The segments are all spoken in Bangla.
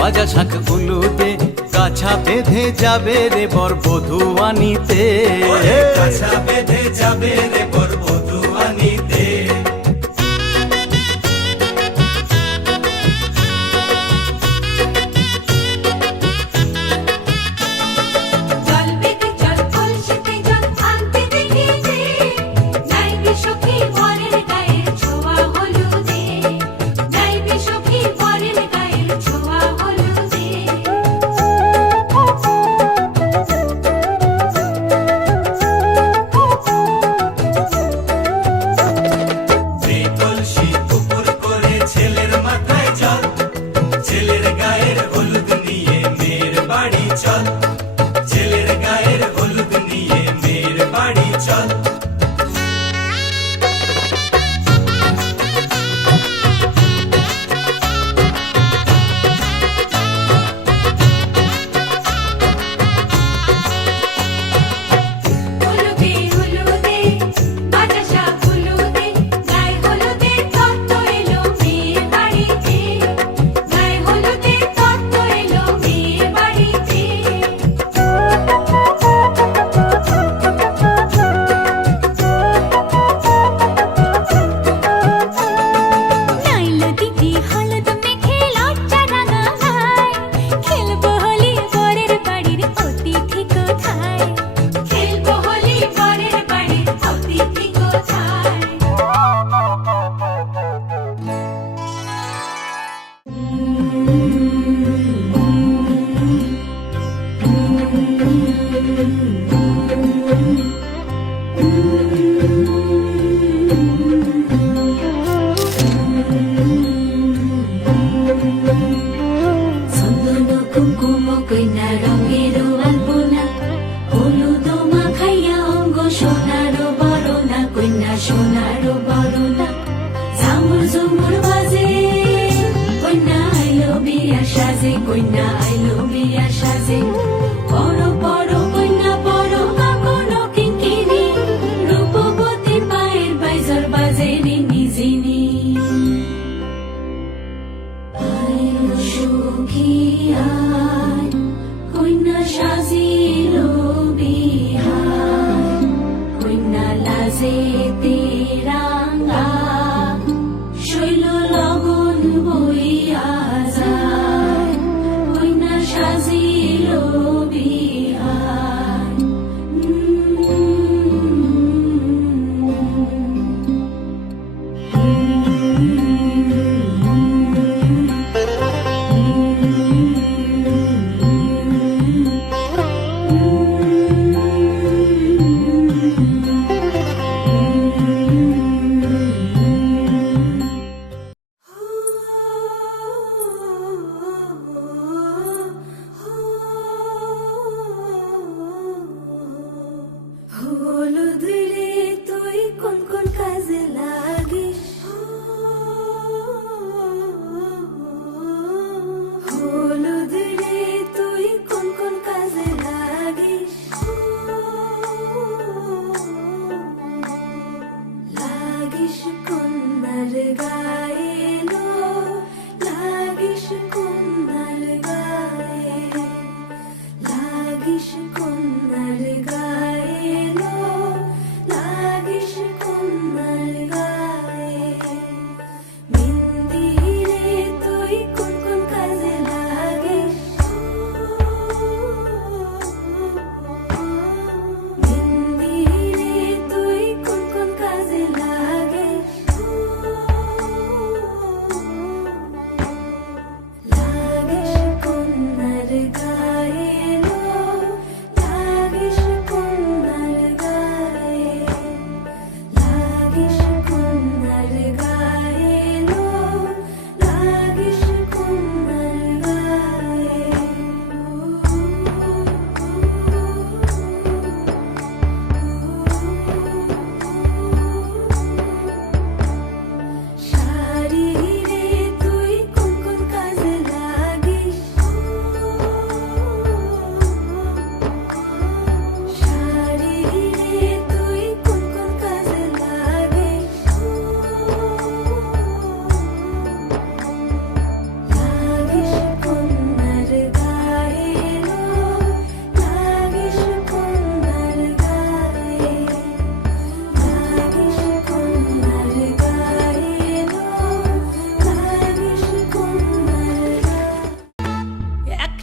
বাজা শাঁখ উলুদে কাছা বেঁধে যাবে রে বর বধূ আনিতে, কাছা বেঁধে যাবে রে বর বধূ আনিতে। চল ছেলের গায়ের হলুদ নিয়ে মেয়ের বাড়ি চল। কইনা আইলো বিয়া সাজে পড়ো পড়ো কইনা পড়ো কাকনো কিঙ্কিনি রূপবতী পায়ের বাইজর বাজে রিনি জিনি আইলো সুখী আয় কইনা সাজিলো বিহায় কইনা লাজে তেরাঙ্গা শৈল লগন বইয়া যায় কইনা সাজিলো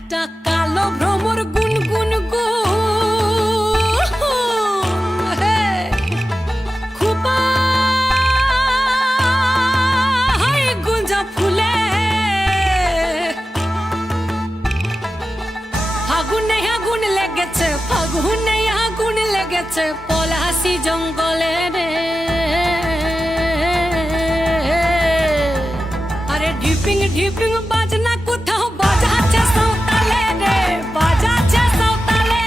একটা কালো ভ্রমর গুনগুন গো খুবা গুঞ্জা ফুলে ফাগুনে আগুন লেগেছে পলাশি জঙ্গলে রে আরে ঢিপিং ঢিপিং বাজনা কোথাও বাজাচ্ছে সাঁওতালে রে বাজাচ্ছে সাঁওতালে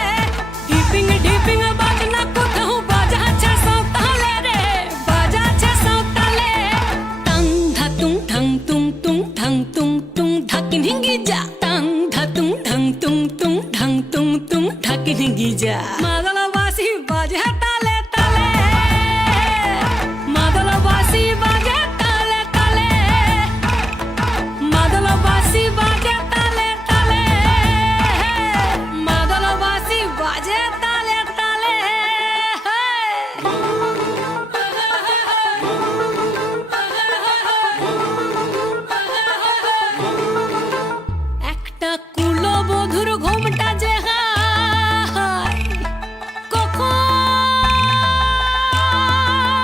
ঢিপিং ঢিপিং বাজনা কোথাও বাজাচ্ছে সাঁওতালে রে বাজাচ্ছে সাঁওতালে টাং ধাতুং ঠাং তুং তুং ঠাং তুং তুং ধাকিন হিঙ্গি যা টাং ধাতুং ঠাং তুং তুং ঠাং তুং তুং ধাকিন হিঙ্গি যা মাদলবাসী বাজে তালে তালে মাদলবাসী বাজে তালে তালে মাদলবাসী বাজে তালে তালে মাদলবাসী বাজে তালে তালে একটা কুলবধূর ঘোমটা যে হায়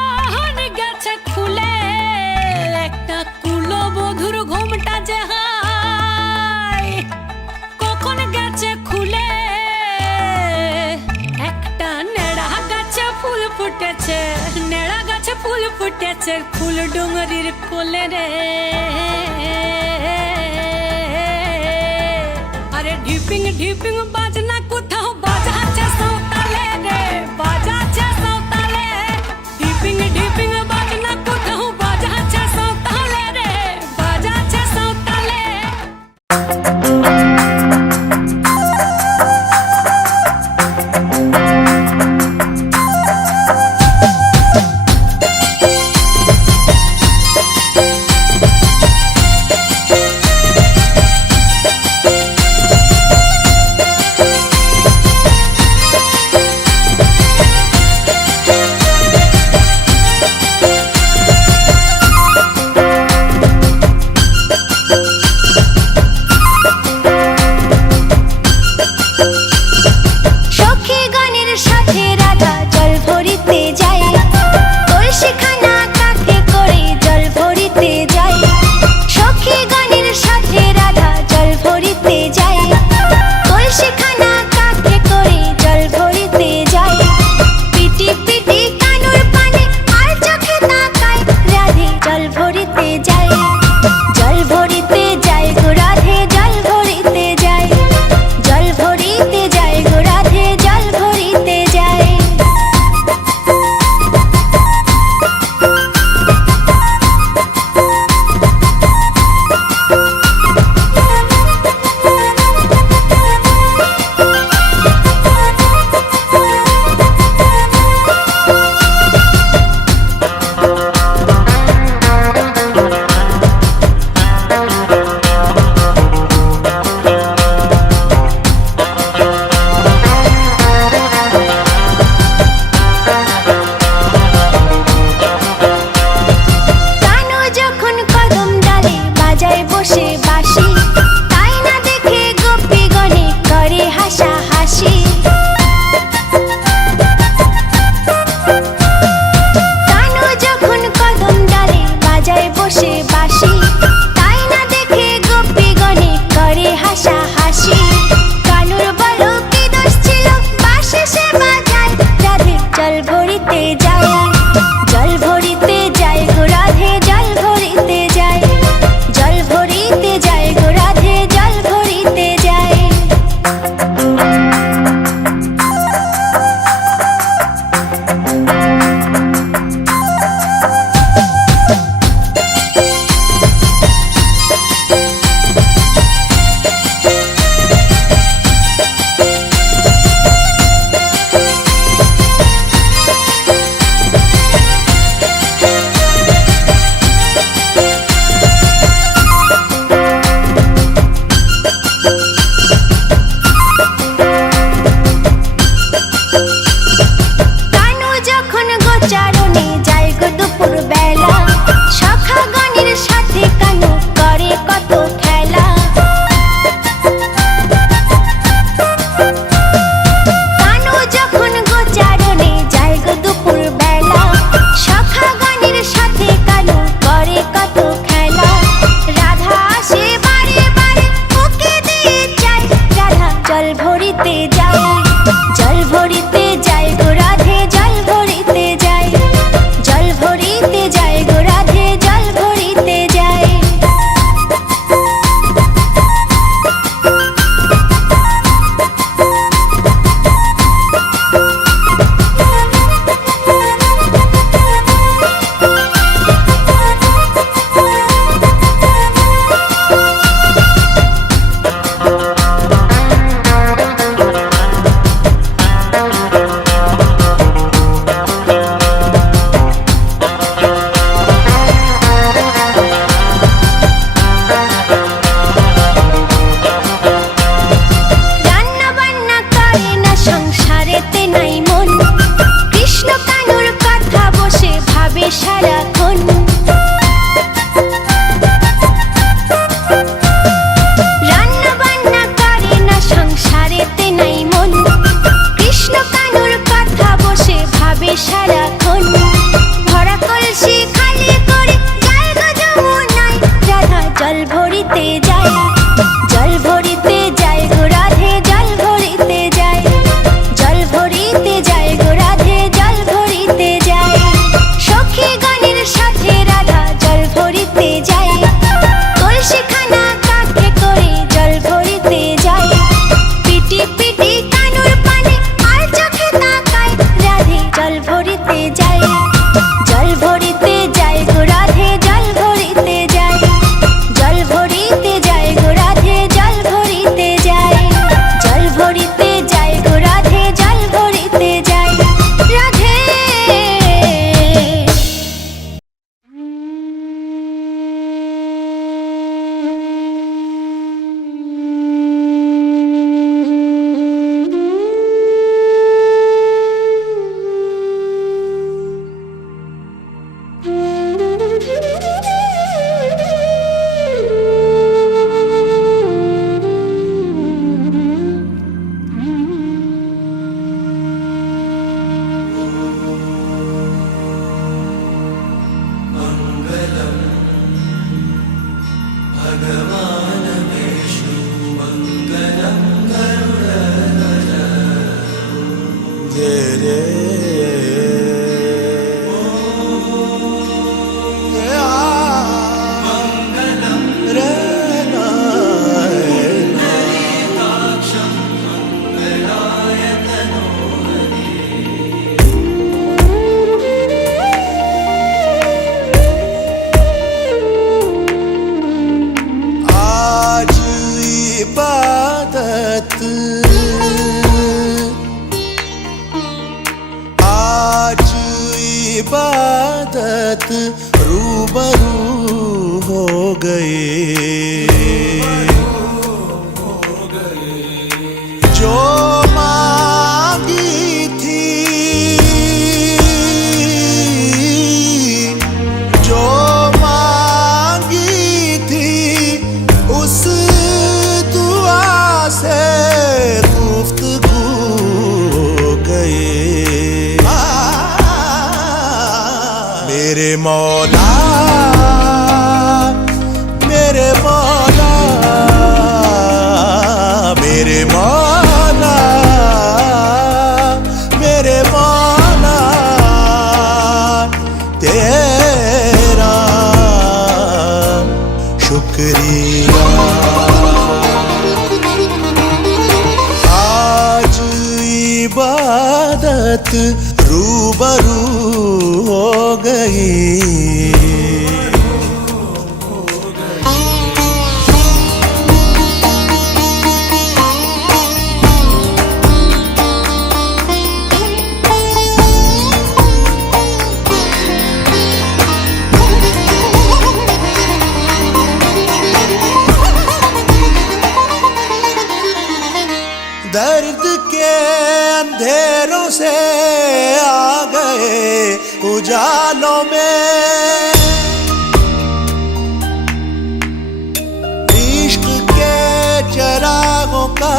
কখন গেছে খুলে একটা কুলবধূর ঘোমটা যে হায় কখন গেছে খুলে একটা নেড়া গাছে ফুল ফুটেছে নেড়া গাছে ফুল ফুটেছে ফুল ডুঙরির কোলে রে আরে ঢিপিং ঢিপিং বাজনা কোথাও বাজাচ্ছে সাঁওতালে রে বাজাচ্ছে সাঁওতালে ঢিপিং ঢিপিং বাজনা কোথাও বাজাচ্ছে সাঁওতালে রে বাজাচ্ছে সাঁওতালে জল ভরিতে যাই, জল ভরিতে যাই গো রাধে, জল ভরিতে যাই, জল ভরিতে যাই গো রাধে, জল ভরিতে যাই। রান্না বান্না করে না সংসারেতে নাই মন, কৃষ্ণ কানুর কথা বসে ভাবে সারাক্ষণ। রান্না বান্না করে না সংসারেতে নাই মন, কৃষ্ণ কানুর কথা বসে ভাবে সারাক্ষণ। ভরা কলসি খালি করে যায় গো যমুনায়, রাধা জল ভরিতে যায়, জল ভরিতে যায় গো রাধে, জল ভরিতে যায়, জল ভরিতে যায় গো রাধে, জল ভরিতে যায়। সখী গানের সাথে রাধা জল ভরিতে যায়, কলসিখানা কাঁধে করে জল ভরিতে যায়। পিটি পিটি কানুর পানে আর চোখে তাকায়, রাধে জল ভরিতে যায়, জল ভরিতে যায় গো রাধে, জল ভরিতে যায়, জল ভরিতে যায় গো রাধে, জল ভরিতে যায়, জল ভরিতে যায় গো রাধে, জল ভরিতে যায়। রাধে आज इबादत, आज इबादत रूबरू हो गए, जो मांगी थी, जो मांगी थी, उस दुआ से गुफ्तगू हो गए। मेरे मौला, मेरे मौला, मेरे मौला, मेरे मौला, तेरा शुक्रिया। आज इबादत रूबरू हो गई, दर्द के अंधेरों से आ गए उजालों में, इश्क के चरागों का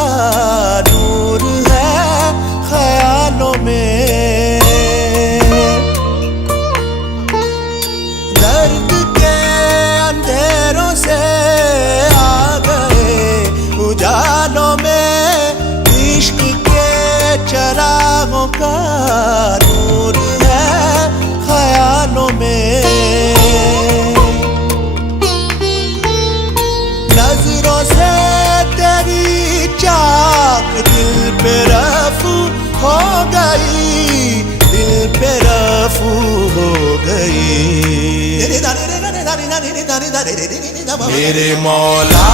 नूर है ख्यालों में। दर्द के अंधेरों से आ गए उजालों में, चरागों का नूर है ख्यालों में। नजरों से तेरी चाक दिल पे रफू हो गई, दिल पे रफू हो गई। मेरे मौला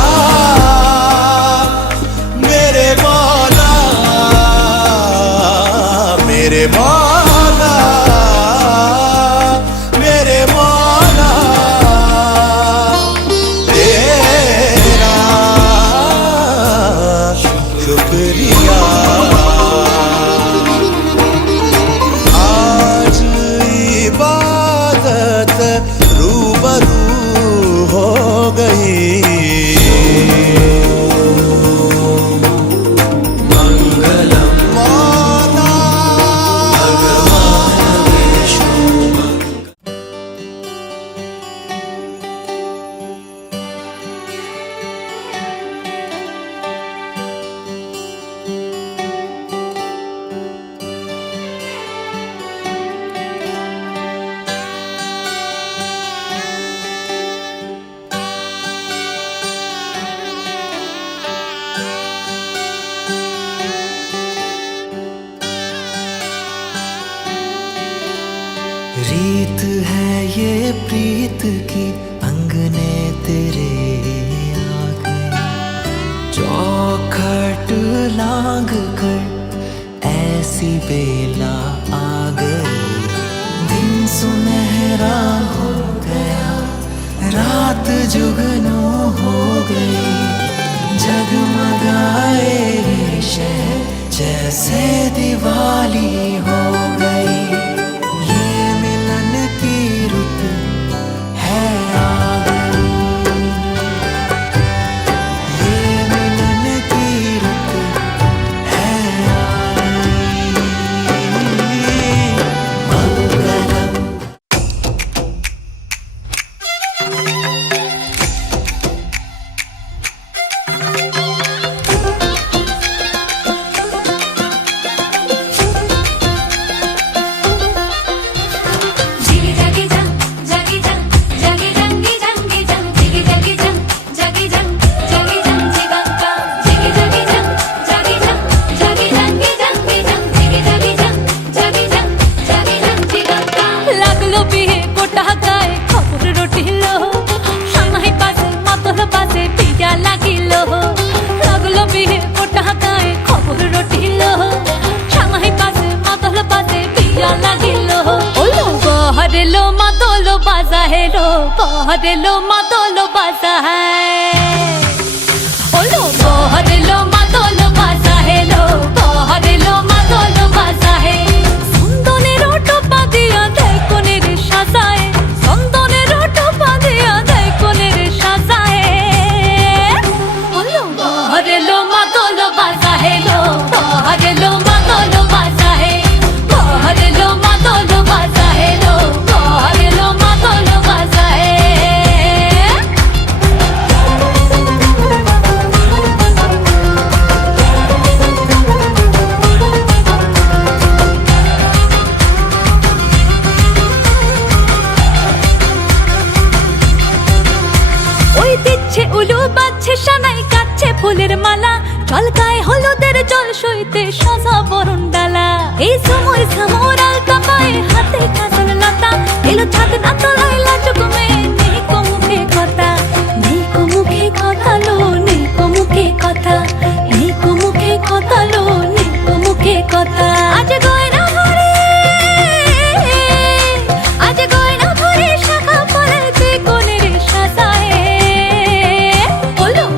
मेरे मौला मेरे मौला मेरे मौला तेरा शुक्रिया। आज इबादत रूबरू हो गई। रीत है ये प्रीत की अंगने तेरे आ गए, चौखट लांग कर ऐसी बेला आ गई। दिन सुनहरा हो गया, रात जुगनू हो गई, जगमगाए शहर जैसे दिवाली हो गई। बहरेलो मातोलो बाजा है, ओलो बहरेलो मातोलो बाजा है, लो बहरेलो मातोलो बाजा है। संदने रोटो पादिया देय कोने रे साजाए, संदने रोटो पादिया देय कोने रे साजाए। ओलो बहरेलो मातोलो बाजा है, लो बहरेलो मातोलो बाजा है, बहरेलो मातोलो बाजा है, लो बहरेलो मातोलो बाजा है। উলু বাজছে সানাই কাচ্ছে ফুলের মালা, চল গায়ে হলুদের জল সইতে সাজা বরণ ডালা। এই সময় সামর আলতা পায়ে হাতে কাজল লতা, এলো ছাদ না তলায় লাজুক মেয়ে, নেই কো মুখে কথা, নেই কো মুখে কথা লো, নেই কো মুখে কথা, নেই কো মুখে কথা লো, নেই কো মুখে কথা। আজ গয়না ভরে, আজ গয়না ভরে শাখা পড়েছে কোনের সাজায়।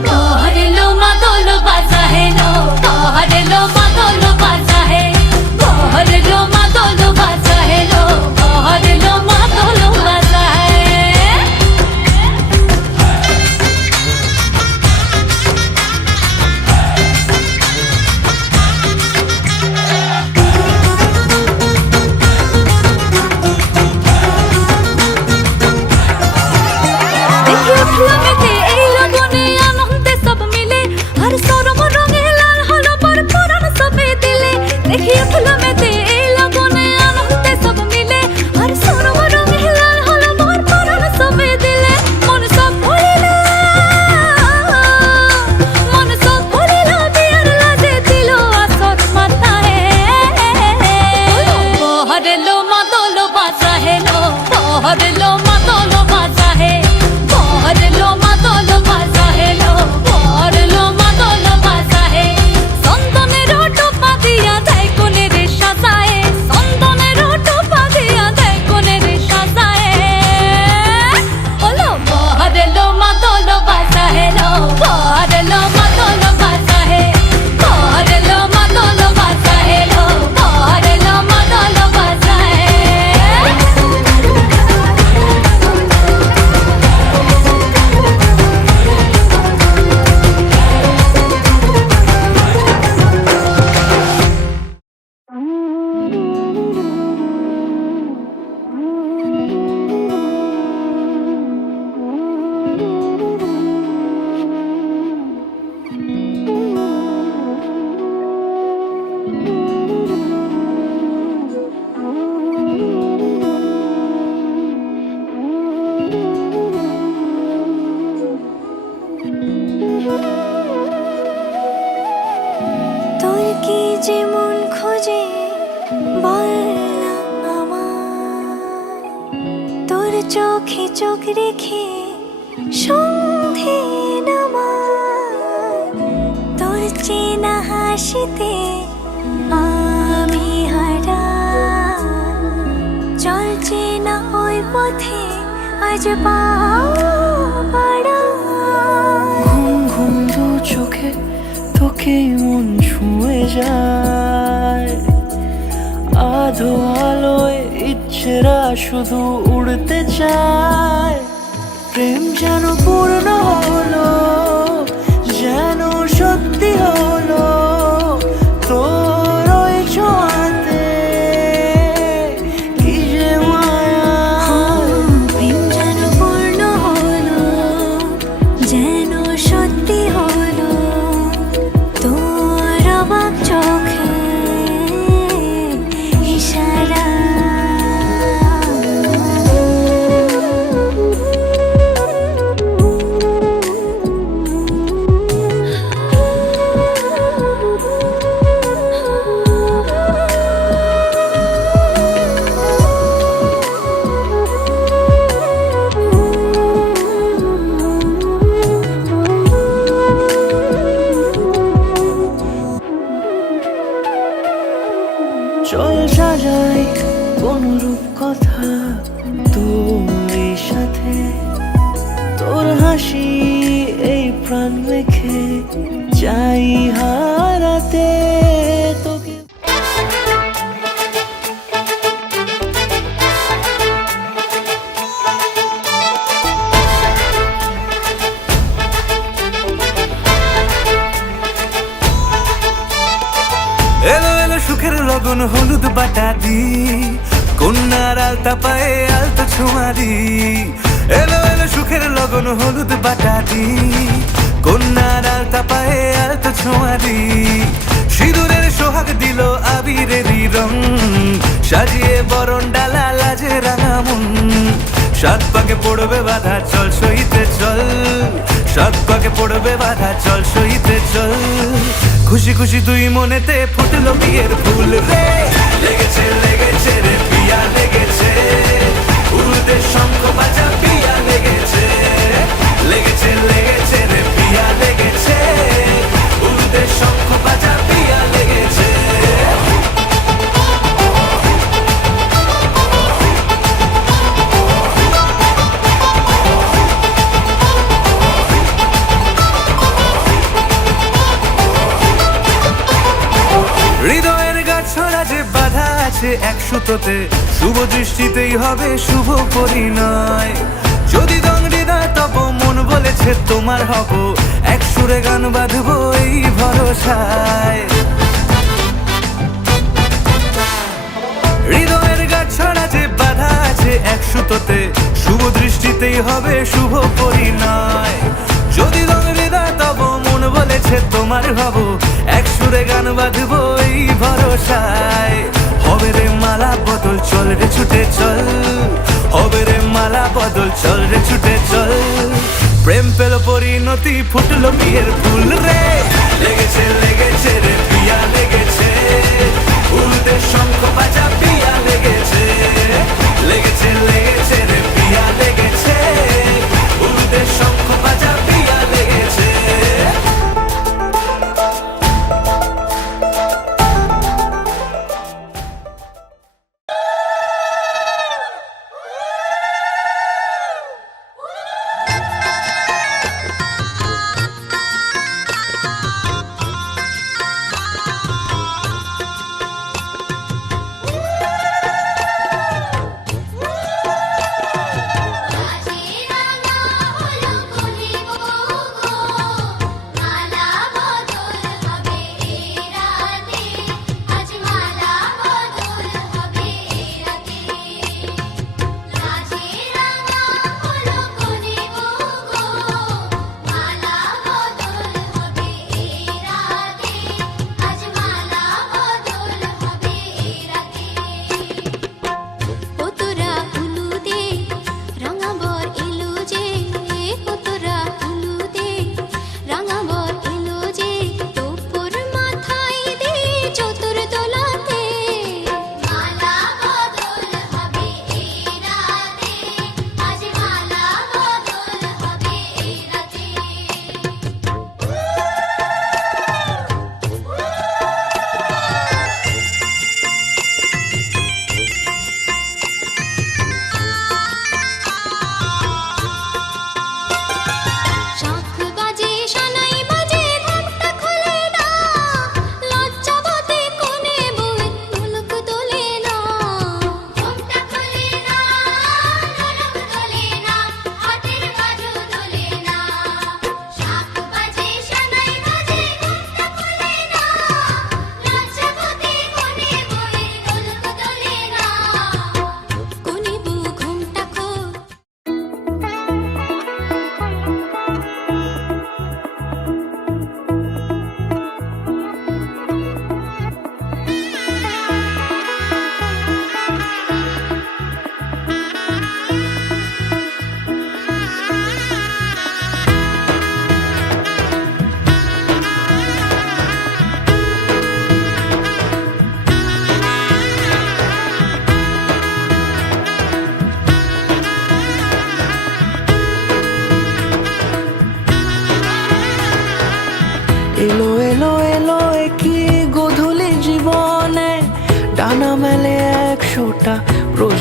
বহরেলো মাতলো বাজা হেলো, বহরেলো মাতলো কি যে মন খোঁজে বল না আমায়, তোর চোখে চোখ রেখে সন্ধে নামায়, তোর চেনা হাসিতে আমি হারাই, চল চেনা ওই পথে আজ পাড়ায়। ঘুম ঘুম দু চোখে তোকে মন ছুঁয়ে যায়, আধো আলোয় ইচ্ছেরা শুধু উড়তে চায়। প্রেম যেন পূর্ণ হলো, যেন সত্যি হলো তোর ওই ছোঁয়াতে, কি যে মায়া। প্রেম যেন পূর্ণ হলো, যেন সত্যি হলো তোর অবাক চোখে ইশারা। চল সাজাই কোন রূপ কথা তোর এই সাথে, তোর হাসি এই প্রাণ রেখে চাই হারাতে তোকে। এলো এলো সুখের লগন হলুদ বাটা দি, কন্যার আলতা পায়ে আলতা ছোঁয়া দি। এলো এলো সুখের লগন হলুদ বাটা দি, কন্যার আলতা পায়ে আলতা ছোঁয়া দি। সিঁদুরের সোহাগ দিল আবিরেরই রং, সাজিয়ে বরণ ডালা লাজে রাঙা মন। সাত পাকে পড়বে বাধা চল সইতে চল, সাত পাকে পড়বে বাধা চল সইতে চল। খুশি খুশি দুই মনেতে ফুটলো বিয়ের ফুল রে, লেগেছে লেগেছে রে পিয়া লেগেছে, উরুদের শঙ্খ বাজা পিয়া লেগেছে, লেগেছে লেগেছে রে পিয়া লেগেছে, উরুদের শঙ্খ বাজা পিয়া লেগেছে। হৃদয়ের গাছড়া যে বাধা আছে এক সুতোতে, শুভ দৃষ্টিতেই হবে শুভ পরিণয়। যদি দংডিদা তব মন বলেছে তোমার হব, এক সুরে গান বাঁধবো এই ভরসায়। হৃদয়ের গাছড়া যে বাধা আছে এক সুতোতে, শুভ দৃষ্টিতেই হবে শুভ পরিণয়। যদি দংডিদা তব মন বলেছে তোমার হব, এক সুরে গান বাঁধবো এই ভরসায়। হবে রে মালা বদল চল রে ছুটে চল, হবে রে মালা বদল চল রে ছুটে চল। প্রেম পেল পরিণতি ফুটলো বিয়ের ফুল রে, লেগেছে লেগেছে রে পিয়া লেগেছে, উরুদের শঙ্খ বাজা পিয়া লেগেছে, লেগেছে লেগেছে রে পিয়া লেগেছে, উরুদের শঙ্খ বাজা পিয়া লেগেছে।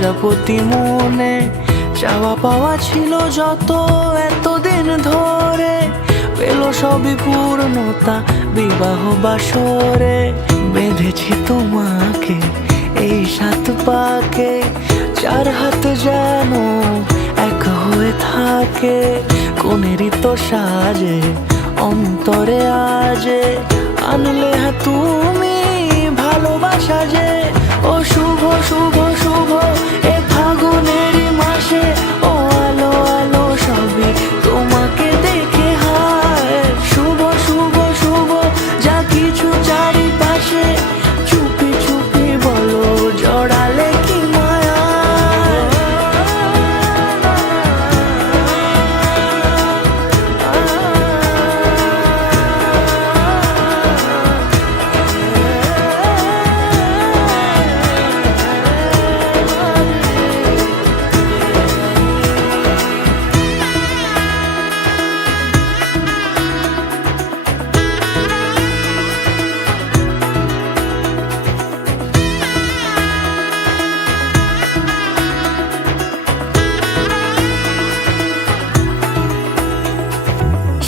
প্রজাপতি মনে চাওয়া পাওয়া ছিল যত এতদিন ধরে, পেল সবই পূর্ণতা বিবাহ বাসরে। বেঁধেছি তোমাকে এই 7 পাকে, 4 হাত যেন এক হয়ে থাকে। কোনেরই তো সাজে অন্তরে আজে আনলে তুমি ভালোবাসা যে। ও শুভ শুভ শুভ এ ফাগুনেরই মাসে, ও আলো আলো সবই তোমাকে দেখে হায়। শুভ শুভ শুভ যা কিছু চারিপাশে, চুপি চুপি বলো জড়ালে কি মায়া।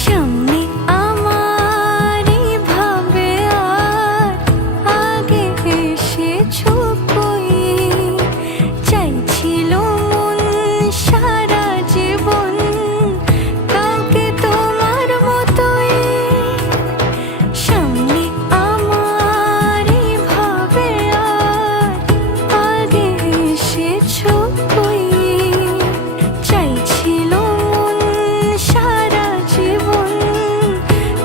সামনে আমারই ভাবে আর আগে এসেছো কই, চাইছিল মন সারা জীবন কাউকে তোমার মতোই। সামনে আমারই ভাবে আর আগে এসেছো কই, চাইছিল মন সারা জীবন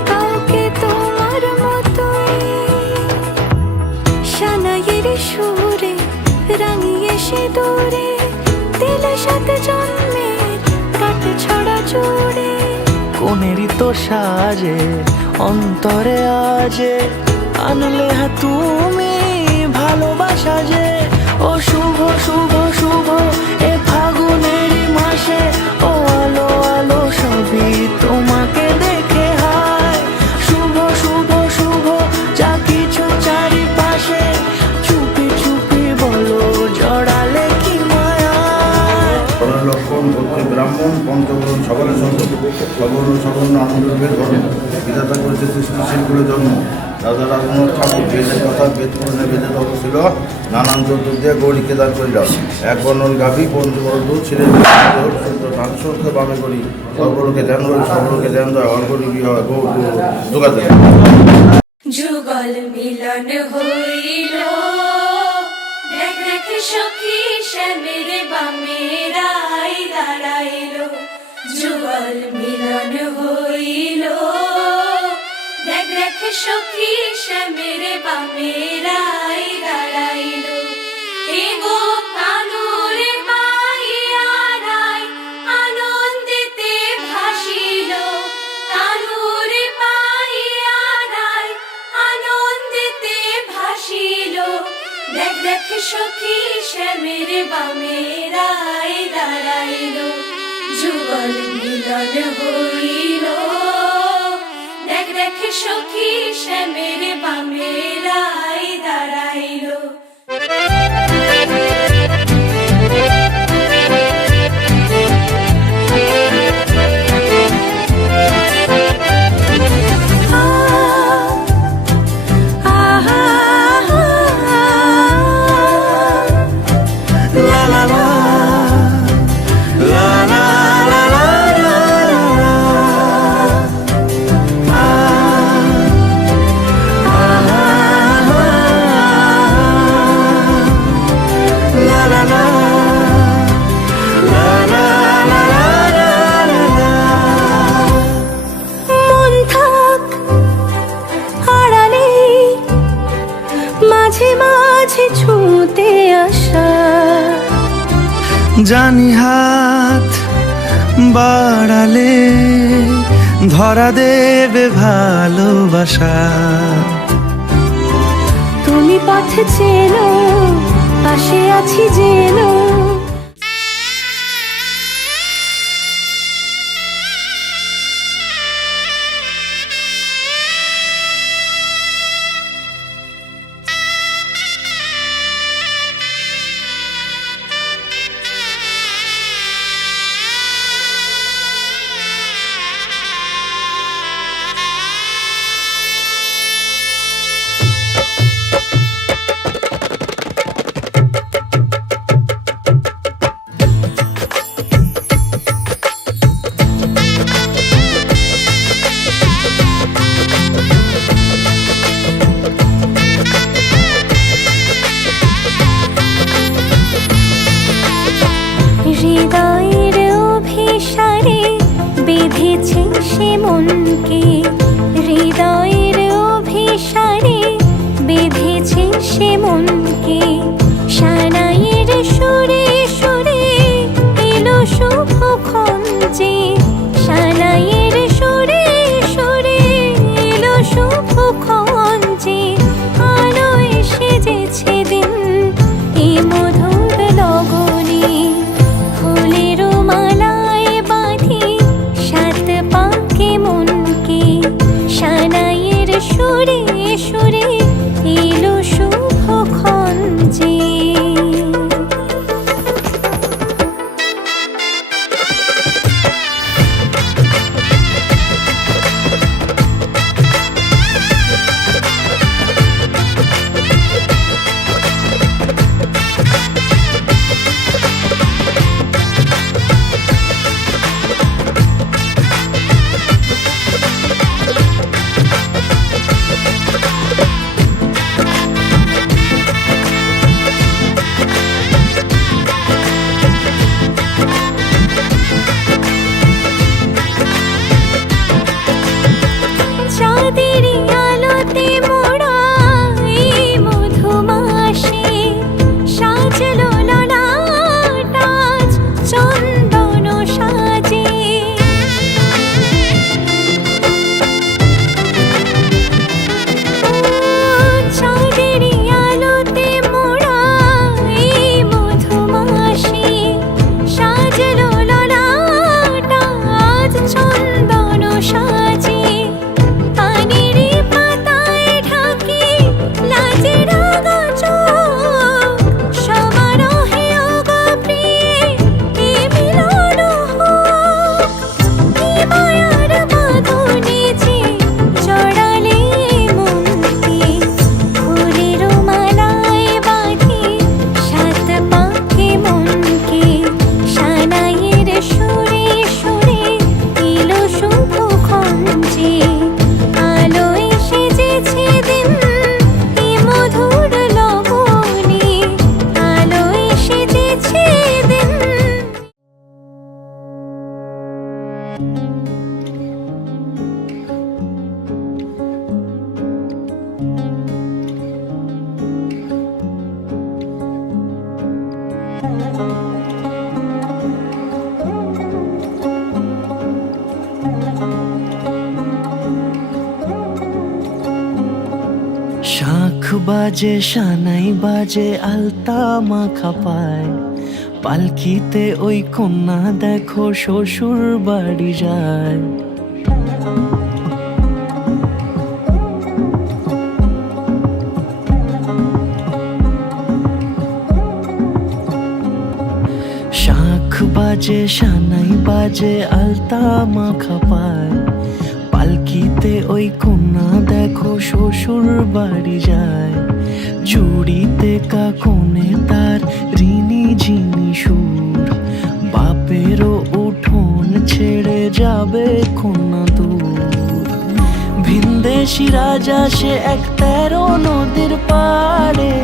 কাউকে তোমার মতোই। সানাইয়ের সুরে রাঙিয়ে সে দূরে দিলে 7 জন্মের কাট ছড়া জুড়ে। কোনেরই তো সাজে অন্তরে আজে আনলে তুমি ভালোবাসা যে। ও শুভ শুভ শুভ এ ফাগুনেরই মাসে, ও আলো আলো সবই তোমাকে দেখে হায়। শুভ শুভ শুভ যা কিছু চারিপাশে, চুপি চুপি বলো জড়ালে কি মায়া। লক্ষণ প্রত্যেক ব্রাহ্মণ পঞ্চবরণ সকলের সঙ্গ সবর্ণ সবর্ণ আনন্দের ধর্ম বিধাতা করেছে সৃষ্টিশীলগুলো জন্ম। রাজা রাজমোহন ঠাকুর বেদের কথা বেদ পুরাণে বেদের অর্থ ছিল নানান চতুর দিয়ে গৌরীকে দান করিল। এক বর্ণন গাভী পঞ্চবরণ দুধ ছিলেন নানসকে বামে করি সর্বলোকে ধ্যান করি সর্বলোকে ধ্যান দেয় অর্গরি হয় গৌ যোগাতে। যুগল মিলন হইল, দেখ দেখ সখী শ্যামের বামেরাই দাঁড়াইল। যুগল মিলন হইল, দেখ দেখ সখী শ্যামের বামেরাই দাঁড়াইল। এগো কানুরে পাইয়ারাই আনন্দেতে ভাসিল, কানুরে পাইয়ারাই আনন্দেতে ভাসিল। দেখ দেখ সখী শ্যামের বামেরাই দাঁড়াইল। যুগল মিলন হইল, দেখ দেখ সখী শ্যামের বামেরাই দাঁড়াইল। মন থাক আড়ালে, মাঝে মাঝে ছুঁতে আসা। জানি হাত বাড়ালে ধরা দেবে ভালোবাসা। তুমি পথ চেনো, পাশে আছি জেনো। এলো শুভক্ষণ যে। চাঁদেরই আলোতে মোড়া এই মধুমাসে সাজলো ললাট আজ চন্দন সাজে। চাঁদেরই আলোতে মোড়া এই মধুমাসে সাজলো ললাট আজ চন্দন সাজে। পানিরে পাতায় ঢাকি লাজের আগা চোখ সমারোহে ওগো প্রিয়ে এ মিলন হোক। কি মায়ার বাঁধনে যে জড়ালে মনকে ফুলের মালায় বাঁধি সাত পাকে মনকে। সানাইয়ের সুরে সুরে এলো শুভক্ষণ যে। আলোয় সেজেছে দিন এ মধুর লগনে, আলোয় সেজেছে দিন। শাখ বাজে সানাই বাজে আলতা মাখা পায়, পালকিতে ওই কন্যা দেখো শ্বশুর বাড়ি যায়। শাখ বাজে সানাই বাজে আলতা মাখা পায়, পালকিতে ওই কন্যা দেখো শ্বশুর বাড়ি যায়। জুড়িতে কাকনে তার ঋণী ঝিনি সুর, বাপেরও উঠোন ছেড়ে যাবে কন্যা দূর। ভিনদেশি রাজা সে এক 13 নদীর পাড়ে,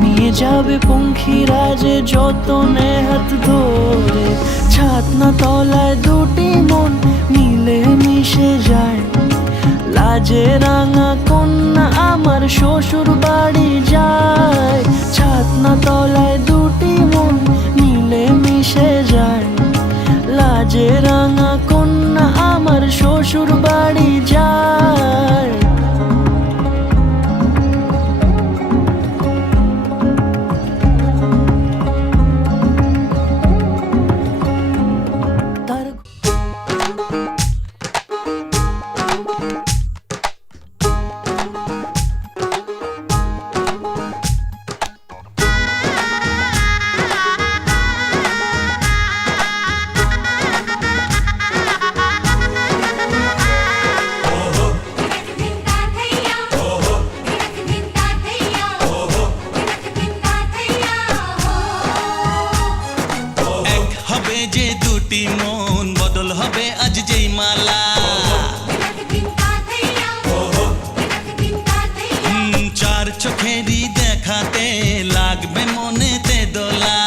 নিয়ে যাবে পঙ্খিরাজে যতনে হাত ধরে। ছাতনা তলায় দুটি মন মিলে মিশে যায়, লাজে রাঙা কন্যা আমার শ্বশুর বাড়ি যায়। ছাতনা তলায় দুটি মন মিলে মিশে যায়, লাজে রাঙা কন্যা আমার শ্বশুর বাড়ি যায়। মন বদল হবে আজ যেই মালা। চার চোখেরই দেখাতে লাগবে মনেতে দোলা।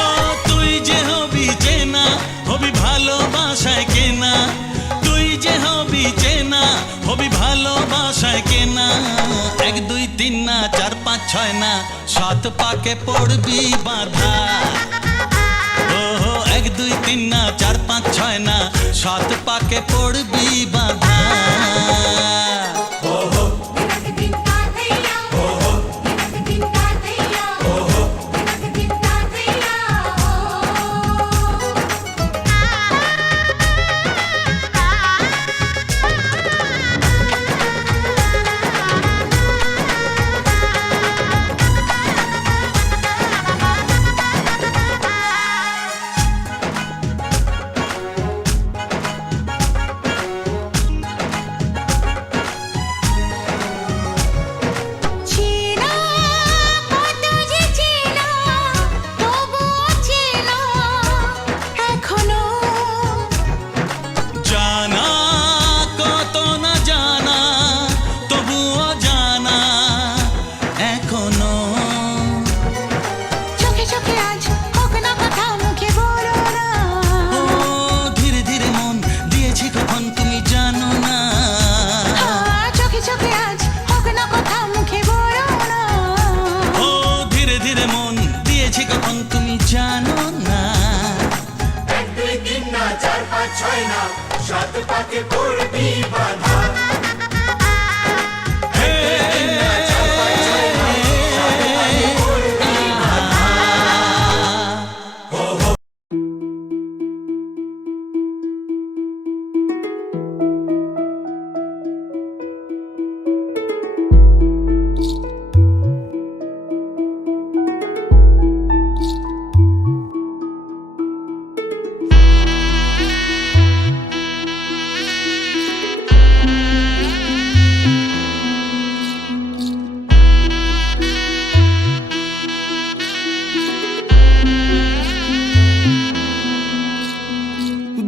ও তুই যে হবি চেনা, হবি ভালোবাসায় কেনা। তুই যে হবি চেনা, হবি ভালোবাসায় কেনা। 1 2 3 না 4 5 6 না 7 পাকে পড়বি বাঁধা। ও 1 2 3 না 4 5 6 না 7 পাকে পড়বি বাঁধা। ছয় না, সাত পাকে পড়বি বাধা।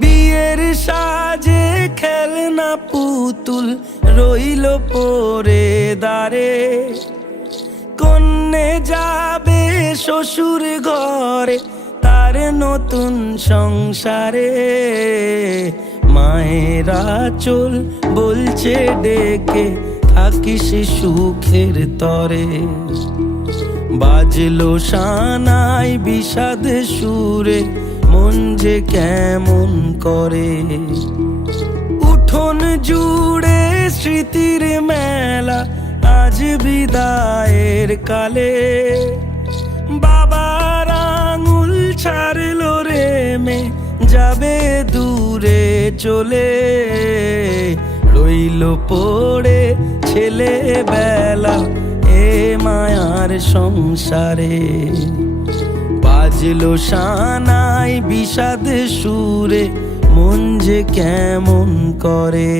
বিয়ের সাজে খেলনা পুতুল রইল পরে দাঁড়ে, কন্যে যাবে শ্বশুর ঘরে তার নতুন সংসারে। মায়েরা চল বলছে ডেকে থাকিস সুখের তরে, বাজলো সানাই বিষাদ সুরে মন যে কেমন করে। উঠোন জুড়ে স্মৃতির মেলা আজ বিদায়ের কালে, বাবার আঙুল ছাড়লো রে মে যাবে দূরে চলে। রইল পড়ে ছেলেবেলা এ মায়ার সংসারে, বাজলো সানাই বিষাদ সুরে মন যে কেমন করে।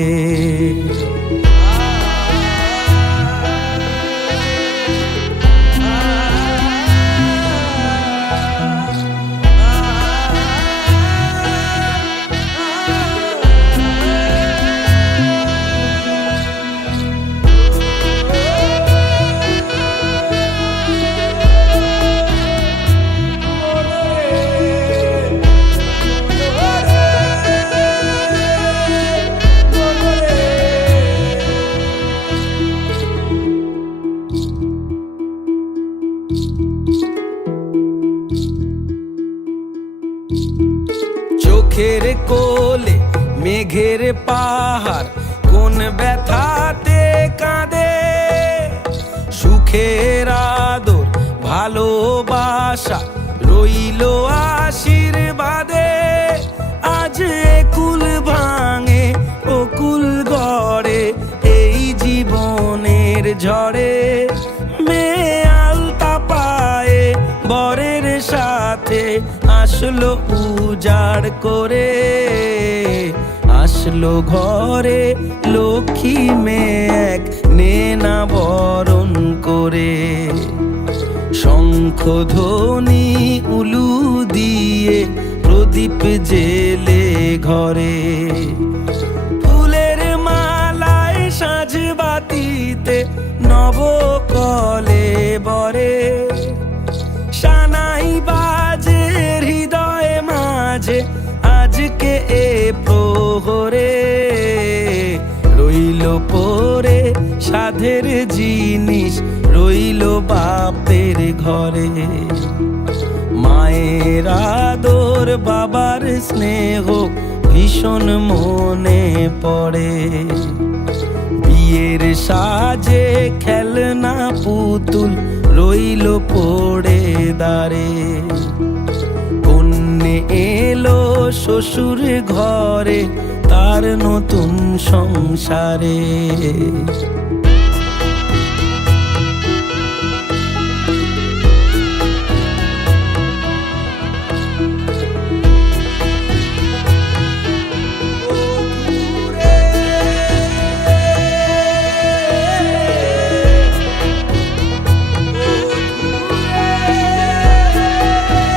চোখের কোলে মেঘের পাহাড় কোন ব্যথাতে কাঁদে, সুখের আদর ভালোবাসা রইল আশীর্বাদে। আজ একুল ভাঙে ওকুল গড়ে এই জীবনের ঝড়ে, মেয়ে আলতা পায়ে বরের সাথে আসলো উজাড় করে। আসলো ঘরে লক্ষ্মী মেয়ে এক নেনা বরণ করে, শঙ্খ ধ্বনি উলু দিয়ে প্রদীপ জেলে ঘরে। ফুলের মালায় সাজ বাতিতে নবকলে বরে, সানাই বাজে হৃদয় মাঝে আজকে এ প্রহরে। রইল পরে সাধের জিনিস রইল বাপের ঘরে, মায়ের আদর বাবার স্নেহ ভীষণ মনে পড়ে। বিয়ের সাজে খেলনা পুতুল রইল পড়ে দাঁড়ে, কন্যে এলো শ্বশুর ঘরে তার নতুন সংসারে।